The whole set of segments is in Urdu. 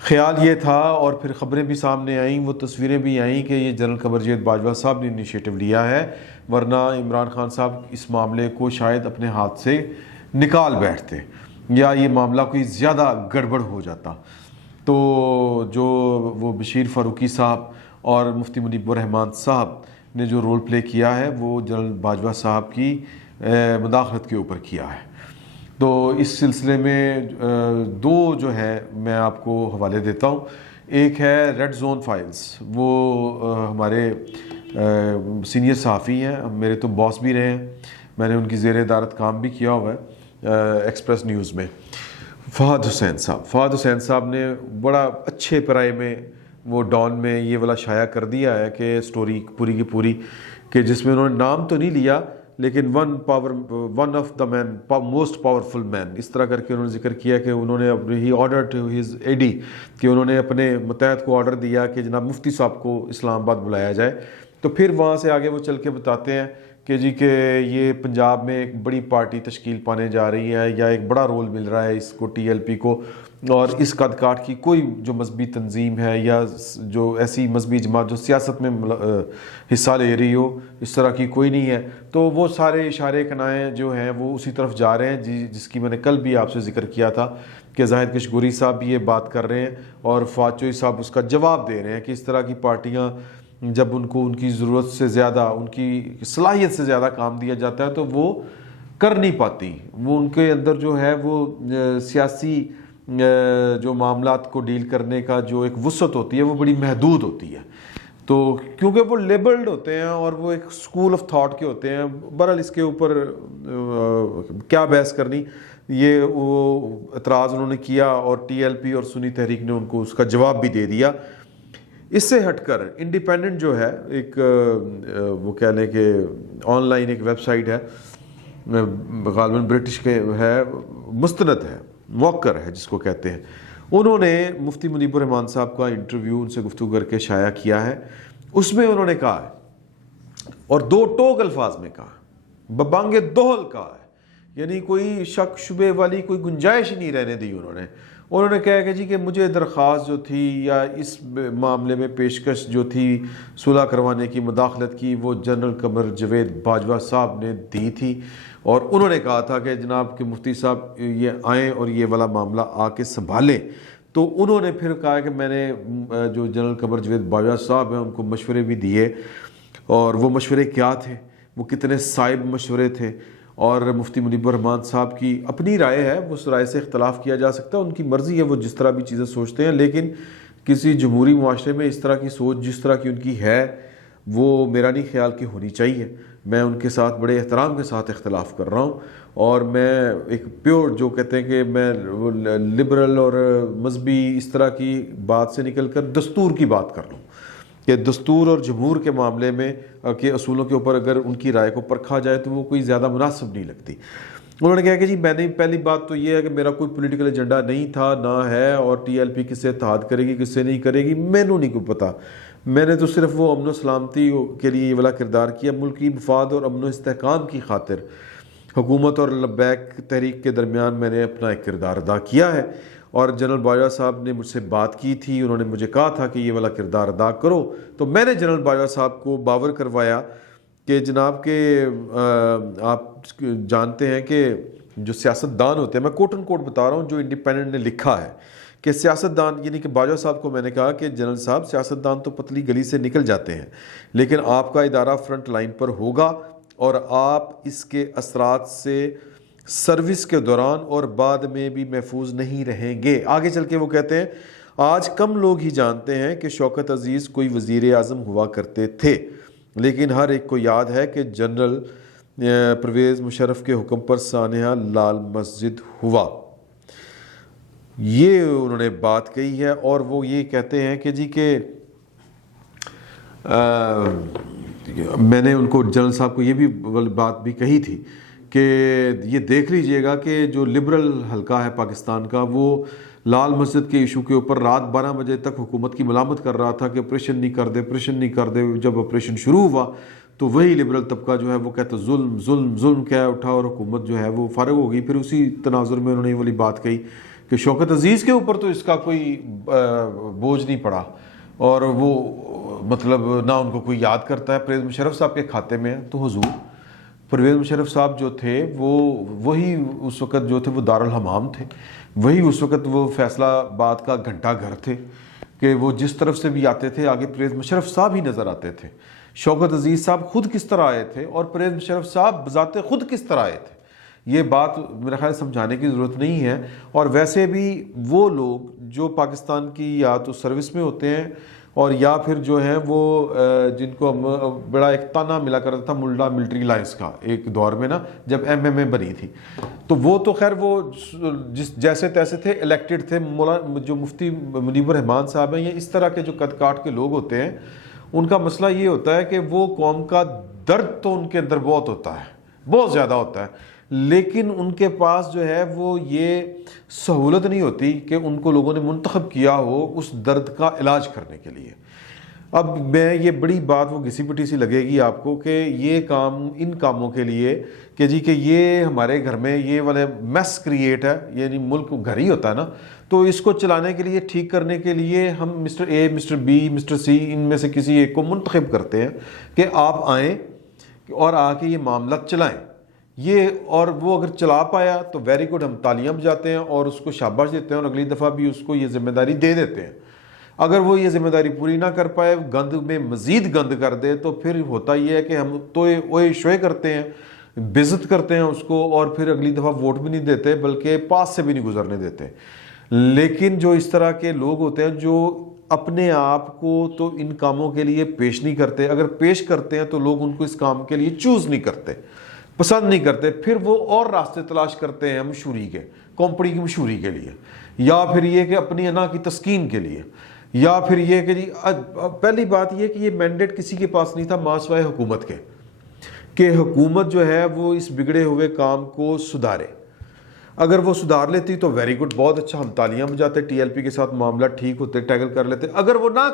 خیال یہ تھا، اور پھر خبریں بھی سامنے آئیں، وہ تصویریں بھی آئیں کہ یہ جنرل قمرجیت باجوہ صاحب نے انیشیٹو لیا ہے، ورنہ عمران خان صاحب اس معاملے کو شاید اپنے ہاتھ سے نکال بیٹھتے یا یہ معاملہ کوئی زیادہ گڑبڑ ہو جاتا۔ تو جو وہ بشیر فاروقی صاحب اور مفتی منیب الرحمان صاحب نے جو رول پلے کیا ہے وہ جنرل باجوہ صاحب کی مداخلت کے اوپر کیا ہے۔ تو اس سلسلے میں دو جو ہے میں آپ کو حوالے دیتا ہوں۔ ایک ہے ریڈ زون فائلز، وہ ہمارے سینئر صحافی ہیں، میرے تو باس بھی رہے ہیں، میں نے ان کی زیر ادارت کام بھی کیا ہوا ہے ایکسپریس نیوز میں۔ فہد حسین صاحب نے بڑا اچھے پیرائے میں وہ ڈان میں یہ والا شائع کر دیا ہے کہ سٹوری پوری کی پوری، کہ جس میں انہوں نے نام تو نہیں لیا لیکن one of the main most powerful man, اس طرح کر کے انہوں نے ذکر کیا کہ انہوں نے ہی آرڈر ٹو ہز ایڈی، کہ انہوں نے اپنے متحد کو آرڈر دیا کہ جناب مفتی صاحب کو اسلام آباد بلایا جائے۔ تو پھر وہاں سے آگے وہ چل کے بتاتے ہیں کہ جی کہ یہ پنجاب میں ایک بڑی پارٹی تشکیل پانے جا رہی ہے، یا ایک بڑا رول مل رہا ہے اس کو ٹی ایل پی کو، اور اس قد کاٹ کی کوئی جو مذہبی تنظیم ہے یا جو ایسی مذہبی جماعت جو سیاست میں حصہ لے رہی ہو، اس طرح کی کوئی نہیں ہے۔ تو وہ سارے اشارے کنائیں جو ہیں وہ اسی طرف جا رہے ہیں، جس کی میں نے کل بھی آپ سے ذکر کیا تھا کہ زاہد کشگوری صاحب بھی یہ بات کر رہے ہیں اور فواد چوہی صاحب اس کا جواب دے رہے ہیں کہ اس طرح کی پارٹیاں جب ان کو ان کی ضرورت سے زیادہ، ان کی صلاحیت سے زیادہ کام دیا جاتا ہے تو وہ کر نہیں پاتی، وہ ان کے اندر جو ہے وہ سیاسی جو معاملات کو ڈیل کرنے کا جو ایک وسعت ہوتی ہے وہ بڑی محدود ہوتی ہے۔ تو کیونکہ وہ لیبلڈ ہوتے ہیں اور وہ ایک اسکول آف تھاٹ کے ہوتے ہیں، بہرحال اس کے اوپر کیا بحث کرنی، یہ وہ اعتراض انہوں نے کیا اور ٹی ایل پی اور سنی تحریک نے ان کو اس کا جواب بھی دے دیا۔ اس سے ہٹ کر انڈیپینڈنٹ جو ہے ایک وہ کہہ لیں کہ آن لائن ایک ویب سائٹ ہے، غالباً برٹش کے ہے، مستند ہے، موقر ہے جس کو کہتے ہیں، انہوں نے مفتی منیب الرحمان صاحب کا انٹرویو ان سے گفتگو کر کے شائع کیا ہے۔ اس میں انہوں نے کہا ہے اور دو ٹوک الفاظ میں کہا، ببانگ دوہل کہا ہے، یعنی کوئی شک شبے والی کوئی گنجائش نہیں رہنے دی انہوں نے کہا کہ جی کہ مجھے درخواست جو تھی یا اس معاملے میں پیشکش جو تھی صلح کروانے کی، مداخلت کی، وہ جنرل قمر جاوید باجوہ صاحب نے دی تھی، اور انہوں نے کہا تھا کہ جناب کہ مفتی صاحب یہ آئیں اور یہ والا معاملہ آ کے سنبھالیں۔ تو انہوں نے پھر کہا کہ میں نے جو جنرل قمر جاوید باجوہ صاحب ہیں ان کو مشورے بھی دیے، اور وہ مشورے کیا تھے، وہ کتنے صائب مشورے تھے، اور مفتی منیب الرحمان صاحب کی اپنی رائے ہے، اس رائے سے اختلاف کیا جا سکتا ہے، ان کی مرضی ہے وہ جس طرح بھی چیزیں سوچتے ہیں، لیکن کسی جمہوری معاشرے میں اس طرح کی سوچ جس طرح کی ان کی ہے وہ میرا نہیں خیال کہ ہونی چاہیے۔ میں ان کے ساتھ بڑے احترام کے ساتھ اختلاف کر رہا ہوں، اور میں ایک پیور جو کہتے ہیں کہ میں لبرل اور مذہبی اس طرح کی بات سے نکل کر دستور کی بات کر لوں کہ دستور اور جمہور کے معاملے میں کے اصولوں کے اوپر اگر ان کی رائے کو پرکھا جائے تو وہ کوئی زیادہ مناسب نہیں لگتی۔ انہوں نے کہا کہ جی میں نے پہلی بات تو یہ ہے کہ میرا کوئی پولیٹیکل ایجنڈا نہیں تھا، نہ ہے، اور ٹی ایل پی کس سے اتحاد کرے گی کس سے نہیں کرے گی مینوں نہیں کو پتہ، میں نے تو صرف وہ امن و سلامتی کے لیے یہ والا کردار کیا، ملکی مفاد اور امن و استحکام کی خاطر حکومت اور لبیک تحریک کے درمیان میں نے اپنا ایک کردار ادا کیا ہے، اور جنرل باجوہ صاحب نے مجھ سے بات کی تھی، انہوں نے مجھے کہا تھا کہ یہ والا کردار ادا کرو، تو میں نے جنرل باجوہ صاحب کو باور کروایا کہ جناب کہ آپ جانتے ہیں کہ جو سیاست دان ہوتے ہیں، میں کوٹ ان کوٹ بتا رہا ہوں جو انڈیپینڈنٹ نے لکھا ہے کہ سیاست دان، یعنی کہ باجوہ صاحب کو میں نے کہا کہ جنرل صاحب سیاست دان تو پتلی گلی سے نکل جاتے ہیں، لیکن آپ کا ادارہ فرنٹ لائن پر ہوگا اور آپ اس کے اثرات سے سروس کے دوران اور بعد میں بھی محفوظ نہیں رہیں گے۔ آگے چل کے وہ کہتے ہیں آج کم لوگ ہی جانتے ہیں کہ شوکت عزیز کوئی وزیر اعظم ہوا کرتے تھے، لیکن ہر ایک کو یاد ہے کہ جنرل پرویز مشرف کے حکم پر سانحہ لال مسجد ہوا۔ یہ انہوں نے بات کہی ہے، اور وہ یہ کہتے ہیں کہ جی کہ میں نے ان کو جنرل صاحب کو یہ بھی بات بھی کہی تھی کہ یہ دیکھ لیجئے گا کہ جو لبرل حلقہ ہے پاکستان کا وہ لال مسجد کے ایشو کے اوپر رات 12 بجے تک حکومت کی ملامت کر رہا تھا کہ آپریشن نہیں کر دے۔ جب آپریشن شروع ہوا تو وہی لبرل طبقہ جو ہے وہ کہتا ظلم کیا اٹھا، اور حکومت جو ہے وہ فارغ ہو گئی۔ پھر اسی تناظر میں انہوں نے یہ والی بات کہی کہ شوکت عزیز کے اوپر تو اس کا کوئی بوجھ نہیں پڑا اور وہ مطلب نہ ان کو کوئی یاد کرتا ہے، پرویز مشرف صاحب کے کھاتے میں ہے۔ تو حضور پرویز مشرف صاحب جو تھے وہی اس وقت جو تھے وہ دارالحمام تھے، وہی اس وقت وہ فیصلہ آباد کا گھنٹہ گھر تھے کہ وہ جس طرف سے بھی آتے تھے آگے پرویز مشرف صاحب ہی نظر آتے تھے۔ شوکت عزیز صاحب خود کس طرح آئے تھے اور پرویز مشرف صاحب بذات خود کس طرح آئے تھے، یہ بات میرا خیال سمجھانے کی ضرورت نہیں ہے۔ اور ویسے بھی وہ لوگ جو پاکستان کی یا تو سروس میں ہوتے ہیں اور یا پھر جو ہیں وہ جن کو بڑا ایک تانا ملا کرتا تھا ملڈا ملٹری لائنس کا ایک دور میں نا، جب ایم ایم اے بنی تھی، تو وہ تو خیر وہ جیسے تیسے تھے، الیکٹڈ تھے۔ جو مفتی منیب الرحمان صاحب ہیں، یہ اس طرح کے جو قد کاٹ کے لوگ ہوتے ہیں، ان کا مسئلہ یہ ہوتا ہے کہ وہ قوم کا درد تو ان کے اندر بہت ہوتا ہے، بہت زیادہ ہوتا ہے، لیکن ان کے پاس جو ہے وہ یہ سہولت نہیں ہوتی کہ ان کو لوگوں نے منتخب کیا ہو اس درد کا علاج کرنے کے لیے۔ اب میں یہ بڑی بات وہ گھسی پٹی سی لگے گی آپ کو کہ یہ کام ان کاموں کے لیے کہ جی کہ یہ ہمارے گھر میں یہ والے میس کریٹ ہے، یعنی ملک گھر ہی ہوتا ہے نا، تو اس کو چلانے کے لیے، ٹھیک کرنے کے لیے ہم mister A, mister B, mister C, ان میں سے کسی ایک کو منتخب کرتے ہیں کہ آپ آئیں اور آ کے یہ معاملات چلائیں یہ، اور وہ اگر چلا پایا تو ویری گڈ، ہم تالیاں بجاتے ہیں اور اس کو شاباش دیتے ہیں اور اگلی دفعہ بھی اس کو یہ ذمہ داری دے دیتے ہیں۔ اگر وہ یہ ذمہ داری پوری نہ کر پائے، گند میں مزید گند کر دے، تو پھر ہوتا یہ ہے کہ ہم تو اوئے شوئے کرتے ہیں، بےعزت کرتے ہیں اس کو، اور پھر اگلی دفعہ ووٹ بھی نہیں دیتے بلکہ پاس سے بھی نہیں گزرنے دیتے۔ لیکن جو اس طرح کے لوگ ہوتے ہیں جو اپنے آپ کو تو ان کاموں کے لیے پیش نہیں کرتے، اگر پیش کرتے ہیں تو لوگ ان کو اس کام کے لیے چوز نہیں کرتے، پسند نہیں کرتے، پھر وہ اور راستے تلاش کرتے ہیں مشہوری کے، کمپنی کی مشہوری کے لیے، یا پھر یہ کہ اپنی انا کی تسکین کے لیے، یا پھر یہ کہ جی پہلی بات یہ کہ یہ مینڈیٹ کسی کے پاس نہیں تھا ماں سوائے حکومت کے، کہ حکومت جو ہے وہ اس بگڑے ہوئے کام کو سدھارے۔ اگر وہ سدھار لیتی تو ویری گڈ، بہت اچھا، ہم تالیاں بجاتے، ٹی ایل پی کے ساتھ معاملہ ٹھیک ہوتے، ٹیکل کر لیتے۔ اگر وہ نہ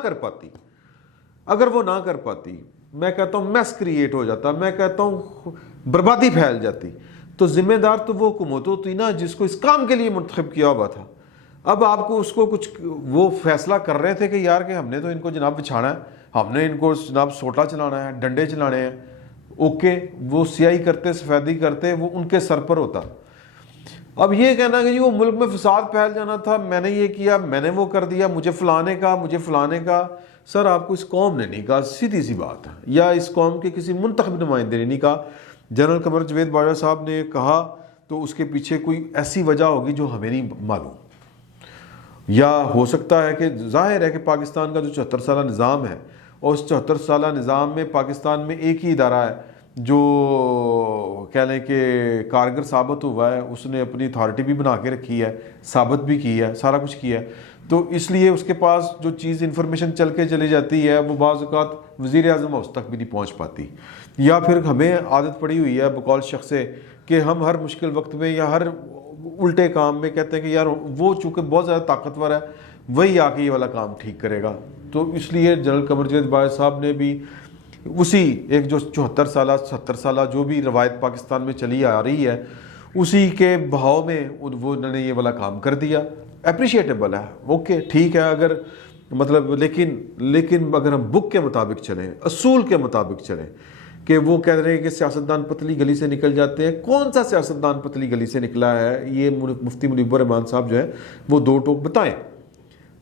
کر پاتی میں کہتا ہوں میس کریٹ ہو جاتا، میں کہتا ہوں بربادی پھیل جاتی، تو ذمہ دار تو وہ حکومت ہوتی نا جس کو اس کام کے لیے منتخب کیا ہوا تھا۔ اب آپ کو اس کو کچھ وہ فیصلہ کر رہے تھے کہ یار کہ ہم نے تو ان کو جناب بچھانا ہے، ہم نے ان کو جناب سوٹا چلانا ہے، ڈنڈے چلانے ہیں، اوکے، وہ سیاہی کرتے، سفیدی کرتے، وہ ان کے سر پر ہوتا۔ اب یہ کہنا کہ جی وہ ملک میں فساد پھیل جانا تھا، میں نے یہ کیا، میں نے وہ کر دیا، مجھے فلانے کا، سر آپ کو اس قوم نے نہیں کہا، سیدھی سی بات ہے، یا اس قوم کے کسی منتخب نمائندے نے نہیں کہا۔ جنرل قمر جاوید باجوہ صاحب نے کہا تو اس کے پیچھے کوئی ایسی وجہ ہوگی جو ہمیں نہیں معلوم، یا ہو سکتا ہے کہ ظاہر ہے کہ پاکستان کا جو 74 سالہ نظام ہے، اور اس 74 سالہ نظام میں پاکستان میں ایک ہی ادارہ ہے جو کہہ لیں کہ کارگر ثابت ہوا ہے، اس نے اپنی اتھارٹی بھی بنا کے رکھی ہے، ثابت بھی کی ہے، سارا کچھ کیا ہے، تو اس لیے اس کے پاس جو چیز انفارمیشن چل کے چلی جاتی ہے وہ بعض اوقات وزیر اعظم اس تک بھی نہیں پہنچ پاتی، یا پھر ہمیں عادت پڑی ہوئی ہے بقول شخص سے کہ ہم ہر مشکل وقت میں یا ہر الٹے کام میں کہتے ہیں کہ یار وہ چونکہ بہت زیادہ طاقتور ہے وہی آ کے یہ والا کام ٹھیک کرے گا۔ تو اس لیے جنرل قمر جاوید باجوہ صاحب نے بھی اسی ایک جو 74 سالہ 70 سالہ جو بھی روایت پاکستان میں چلی آ رہی ہے اسی کے بہاؤ میں وہ انہوں نے یہ والا کام کر دیا، اپریشیٹیبل ہے، اوکے ٹھیک ہے، اگر مطلب لیکن اگر ہم بک کے مطابق چلیں، اصول کے مطابق چلیں، کہ وہ کہہ رہے ہیں کہ سیاستدان پتلی گلی سے نکل جاتے ہیں، کون سا سیاستدان پتلی گلی سے نکلا ہے، یہ مفتی منیب الرحمان صاحب جو ہے وہ دو ٹوک بتائیں۔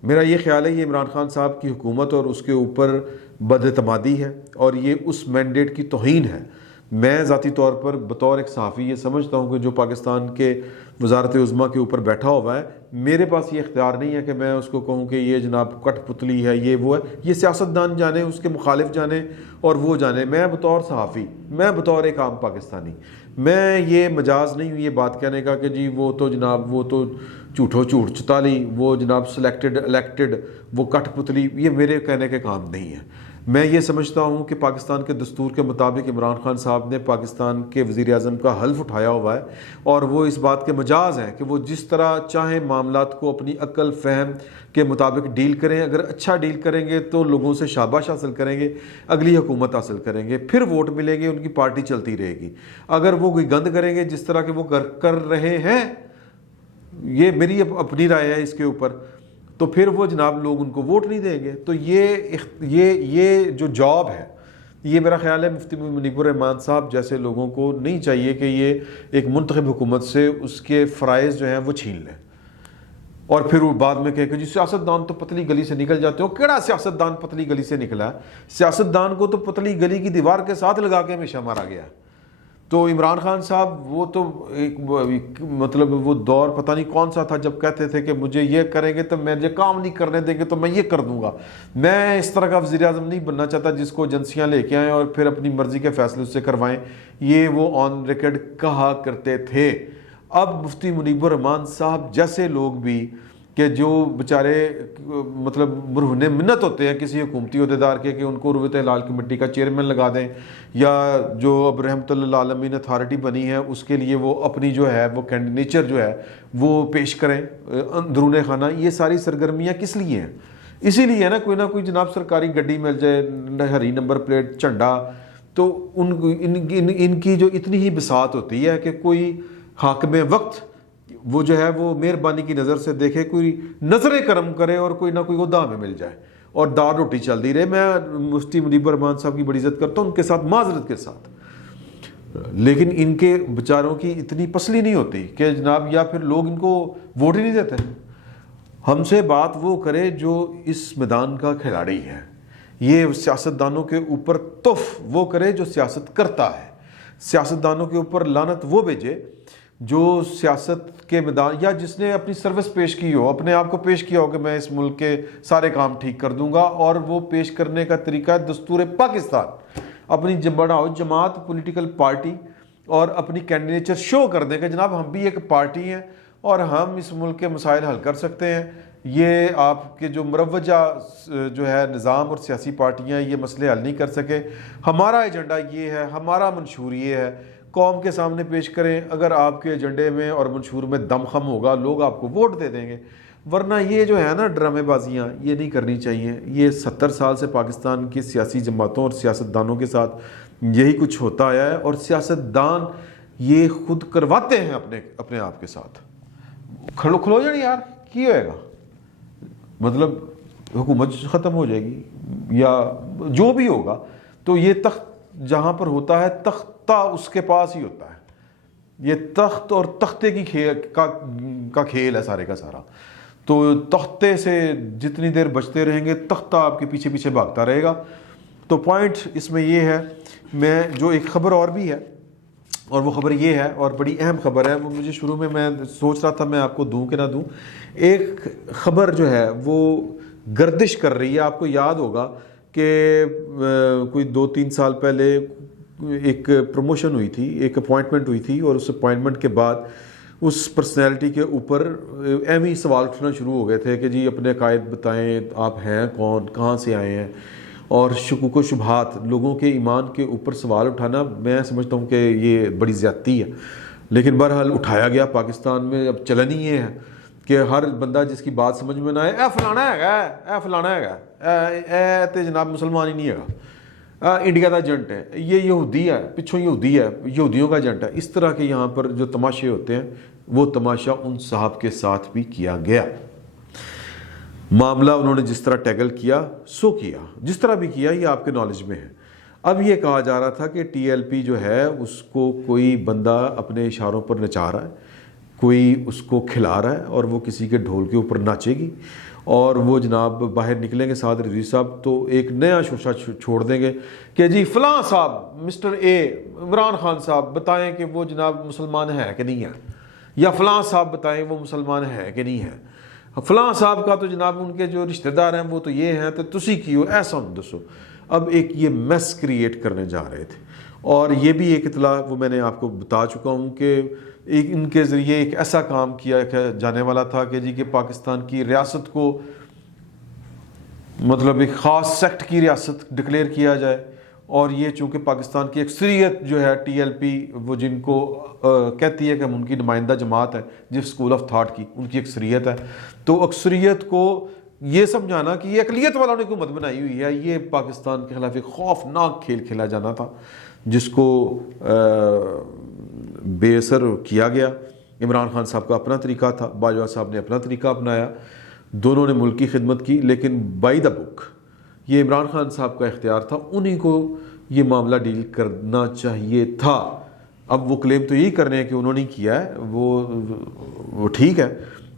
میرا یہ خیال ہے یہ عمران خان صاحب کی حکومت اور اس کے اوپر بد اعتمادی ہے، اور یہ اس مینڈیٹ کی توہین ہے۔ میں ذاتی طور پر بطور ایک صحافی یہ سمجھتا ہوں کہ جو پاکستان کے وزارت عظمیٰ کے اوپر بیٹھا ہوا ہے، میرے پاس یہ اختیار نہیں ہے کہ میں اس کو کہوں کہ یہ جناب کٹ پتلی ہے، یہ وہ ہے، یہ سیاستدان جانے، اس کے مخالف جانے اور وہ جانے۔ میں بطور صحافی، میں بطور ایک عام پاکستانی، میں یہ مجاز نہیں ہوں یہ بات کہنے کا کہ جی وہ تو جناب وہ تو جھوٹو جھوٹ چتالی، وہ جناب سلیکٹڈ الیکٹڈ، وہ کٹ پتلی، یہ میرے کہنے کے کام نہیں ہے۔ میں یہ سمجھتا ہوں کہ پاکستان کے دستور کے مطابق عمران خان صاحب نے پاکستان کے وزیر اعظم کا حلف اٹھایا ہوا ہے، اور وہ اس بات کے مجاز ہیں کہ وہ جس طرح چاہیں معاملات کو اپنی عقل فہم کے مطابق ڈیل کریں، اگر اچھا ڈیل کریں گے تو لوگوں سے شاباش حاصل کریں گے، اگلی حکومت حاصل کریں گے، پھر ووٹ ملیں گے، ان کی پارٹی چلتی رہے گی۔ اگر وہ کوئی گند کریں گے جس طرح کے وہ کر رہے ہیں، یہ میری اپنی رائے ہے اس کے اوپر، تو پھر وہ جناب لوگ ان کو ووٹ نہیں دیں گے. تو یہ جو جاب ہے، یہ میرا خیال ہے مفتی منیب الرحمان صاحب جیسے لوگوں کو نہیں چاہیے کہ یہ ایک منتخب حکومت سے اس کے فرائض جو ہیں وہ چھین لیں اور پھر وہ بعد میں کہے کہ جی سیاستدان تو پتلی گلی سے نکل جاتے ہو. کیڑا سیاستدان پتلی گلی سے نکلا ہے؟ سیاستدان کو تو پتلی گلی کی دیوار کے ساتھ لگا کے ہمیشہ مارا گیا ہے. تو عمران خان صاحب وہ تو ایک مطلب وہ دور پتہ نہیں کون سا تھا جب کہتے تھے کہ مجھے یہ کریں گے تو میں یہ کام نہیں کرنے دیں گے تو میں یہ کر دوں گا. میں اس طرح کا وزیر اعظم نہیں بننا چاہتا جس کو ایجنسیاں لے کے آئیں اور پھر اپنی مرضی کے فیصلے اس سے کروائیں. یہ وہ آن ریکارڈ کہا کرتے تھے. اب مفتی منیب الرحمان صاحب جیسے لوگ بھی کہ جو بیچارے مطلب مرہون منت ہوتے ہیں کسی حکومتی عہدیدار کے کہ ان کو رویت ہلال کمیٹی کا چیئرمین لگا دیں، یا جو اب رحمت اللہ عالمین اتھارٹی بنی ہے اس کے لیے وہ اپنی جو ہے وہ کینڈیڈیچر جو ہے وہ پیش کریں اندرون خانہ. یہ ساری سرگرمیاں کس لیے ہیں؟ اسی لیے ہے نا کوئی نہ کوئی جناب سرکاری گڈی مل جائے، ہری نمبر پلیٹ، جھنڈا، تو ان کی جو اتنی ہی بساط ہوتی ہے کہ کوئی حاکم وقت وہ جو ہے وہ مہربانی کی نظر سے دیکھے، کوئی نظر کرم کرے اور کوئی نہ کوئی عہدہ ہمیں مل جائے اور دال روٹی چلتی رہے. میں مفتی منیب الرحمان صاحب کی بڑی عزت کرتا ہوں ان کے ساتھ معذرت کے ساتھ، لیکن ان کے بیچاروں کی اتنی پسلی نہیں ہوتی کہ جناب یا پھر لوگ ان کو ووٹ ہی نہیں دیتے. ہم سے بات وہ کرے جو اس میدان کا کھلاڑی ہے. یہ سیاستدانوں کے اوپر تف وہ کرے جو سیاست کرتا ہے. سیاستدانوں کے اوپر لعنت وہ بھیجے جو سیاست کے میدان یا جس نے اپنی سروس پیش کی ہو، اپنے آپ کو پیش کیا ہو کہ میں اس ملک کے سارے کام ٹھیک کر دوں گا، اور وہ پیش کرنے کا طریقہ ہے دستور پاکستان. اپنی بڑاؤ جماعت، پولیٹیکل پارٹی اور اپنی کینڈیڈیچر شو کر دیں کہ جناب ہم بھی ایک پارٹی ہیں اور ہم اس ملک کے مسائل حل کر سکتے ہیں. یہ آپ کے جو مروجہ جو ہے نظام اور سیاسی پارٹیاں یہ مسئلے حل نہیں کر سکے. ہمارا ایجنڈا یہ ہے، ہمارا منشور یہ ہے، قوم کے سامنے پیش کریں. اگر آپ کے ایجنڈے میں اور منشور میں دم خم ہوگا لوگ آپ کو ووٹ دے دیں گے. ورنہ یہ جو ہے نا ڈرامے بازیاں یہ نہیں کرنی چاہیے. یہ 70 سال سے پاکستان کی سیاسی جماعتوں اور سیاستدانوں کے ساتھ یہی کچھ ہوتا آیا ہے، اور سیاستدان یہ خود کرواتے ہیں اپنے آپ کے ساتھ. کھلو جائیں یار کی ہوئے گا، مطلب حکومت ختم ہو جائے گی یا جو بھی ہوگا، تو یہ تخت جہاں پر ہوتا ہے تختہ اس کے پاس ہی ہوتا ہے. یہ تخت اور تختے کی کا کھیل ہے سارے کا سارا. تو تختے سے جتنی دیر بچتے رہیں گے تختہ آپ کے پیچھے پیچھے بھاگتا رہے گا. تو پوائنٹ اس میں یہ ہے، میں جو ایک خبر اور بھی ہے اور وہ خبر یہ ہے اور بڑی اہم خبر ہے، وہ مجھے شروع میں سوچ رہا تھا میں آپ کو دوں کہ نہ دوں. ایک خبر جو ہے وہ گردش کر رہی ہے. آپ کو یاد ہوگا کہ کوئی 2-3 سال پہلے ایک پروموشن ہوئی تھی، ایک اپوائنٹمنٹ ہوئی تھی، اور اس اپوائنٹمنٹ کے بعد اس پرسنالٹی کے اوپر اہم ہی سوال اٹھنا شروع ہو گئے تھے کہ جی اپنے عقائد بتائیں، آپ ہیں کون، کہاں سے آئے ہیں، اور شکوک و شبہات، لوگوں کے ایمان کے اوپر سوال اٹھانا میں سمجھتا ہوں کہ یہ بڑی زیادتی ہے. لیکن بہرحال اٹھایا گیا. پاکستان میں اب چلن ہی یہ ہے کہ ہر بندہ جس کی بات سمجھ میں نہ آئے، اے فلانا ہے، اے فلانا ہے، اے تے جناب مسلمان ہی نہیں ہے، انڈیا کا ایجنٹ ہے، یہ یہودی ہے، پچھوں یہودی ہے، یہودیوں کا ایجنٹ ہے. اس طرح کے یہاں پر جو تماشے ہوتے ہیں وہ تماشا ان صاحب کے ساتھ بھی کیا گیا. معاملہ انہوں نے جس طرح ٹیکل کیا سو کیا، جس طرح بھی کیا یہ آپ کے نالج میں ہے. اب یہ کہا جا رہا تھا کہ ٹی ایل پی جو ہے اس کو کوئی بندہ اپنے اشاروں پر نچا رہا ہے، کوئی اس کو کھلا رہا ہے، اور وہ کسی کے ڈھول کے اوپر ناچے گی، اور وہ جناب باہر نکلیں گے سعد رضوی صاحب تو ایک نیا شوشہ چھوڑ دیں گے کہ جی فلاں صاحب مسٹر اے عمران خان صاحب بتائیں کہ وہ جناب مسلمان ہے کہ نہیں ہے، یا فلاں صاحب بتائیں وہ مسلمان ہے کہ نہیں ہے، فلاں صاحب کا تو جناب ان کے جو رشتہ دار ہیں وہ تو یہ ہیں، تو تسی کیوں ایسا دسو. اب ایک یہ میس کریٹ کرنے جا رہے تھے. اور یہ بھی ایک اطلاع وہ میں نے آپ کو بتا چکا ہوں کہ ایک ان کے ذریعے ایک ایسا کام کیا جانے والا تھا کہ جی کہ پاکستان کی ریاست کو مطلب ایک خاص سیکٹ کی ریاست ڈکلیئر کیا جائے. اور یہ چونکہ پاکستان کی اکثریت جو ہے ٹی ایل پی وہ جن کو کہتی ہے کہ ہم ان کی نمائندہ جماعت ہے جس اسکول آف تھاٹ کی ان کی اکثریت ہے، تو اکثریت کو یہ سمجھانا کہ یہ اقلیت والوں نے حکومت بنائی ہوئی ہے، یہ پاکستان کے خلاف ایک خوفناک کھیل کھیلا جانا تھا جس کو بے اثر کیا گیا. عمران خان صاحب کا اپنا طریقہ تھا، باجوہ صاحب نے اپنا طریقہ اپنایا، دونوں نے ملک کی خدمت کی، لیکن بائی دا بک یہ عمران خان صاحب کا اختیار تھا، انہی کو یہ معاملہ ڈیل کرنا چاہیے تھا۔ اب وہ کلیم تو یہی کر رہے ہیں کہ انہوں نے کیا ہے، وہ ٹھیک ہے،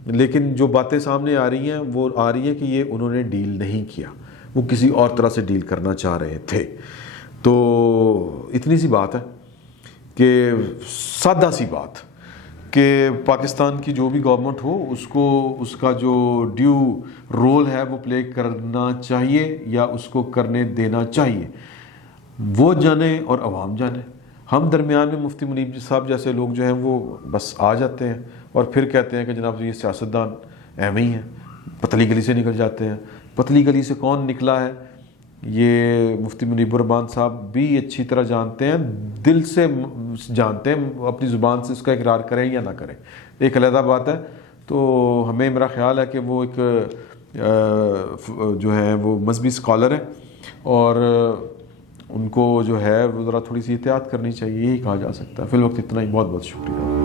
لیکن جو باتیں سامنے آ رہی ہیں وہ آ رہی ہیں کہ یہ انہوں نے ڈیل نہیں کیا، وہ کسی اور طرح سے ڈیل کرنا چاہ رہے تھے۔ تو اتنی سی بات ہے کہ سادہ سی بات کہ پاکستان کی جو بھی گورنمنٹ ہو اس کو اس کا جو ڈیو رول ہے وہ پلے کرنا چاہیے یا اس کو کرنے دینا چاہیے، وہ جانے اور عوام جانے۔ ہم درمیان میں مفتی منیب صاحب جیسے لوگ جو ہیں وہ بس آ جاتے ہیں اور پھر کہتے ہیں کہ جناب یہ سیاستدان اہم ہی ہیں، پتلی گلی سے نکل جاتے ہیں۔ پتلی گلی سے کون نکلا ہے یہ مفتی منیب الرحمان صاحب بھی اچھی طرح جانتے ہیں، دل سے جانتے ہیں، اپنی زبان سے اس کا اقرار کریں یا نہ کریں ایک علیحدہ بات ہے۔ تو ہمیں میرا خیال ہے کہ وہ ایک جو ہے وہ مذہبی اسکالر ہیں اور ان کو جو ہے وہ ذرا تھوڑی سی احتیاط کرنی چاہیے، یہی کہا جا سکتا ہے۔ فی الوقت اتنا ہی، بہت بہت شکریہ۔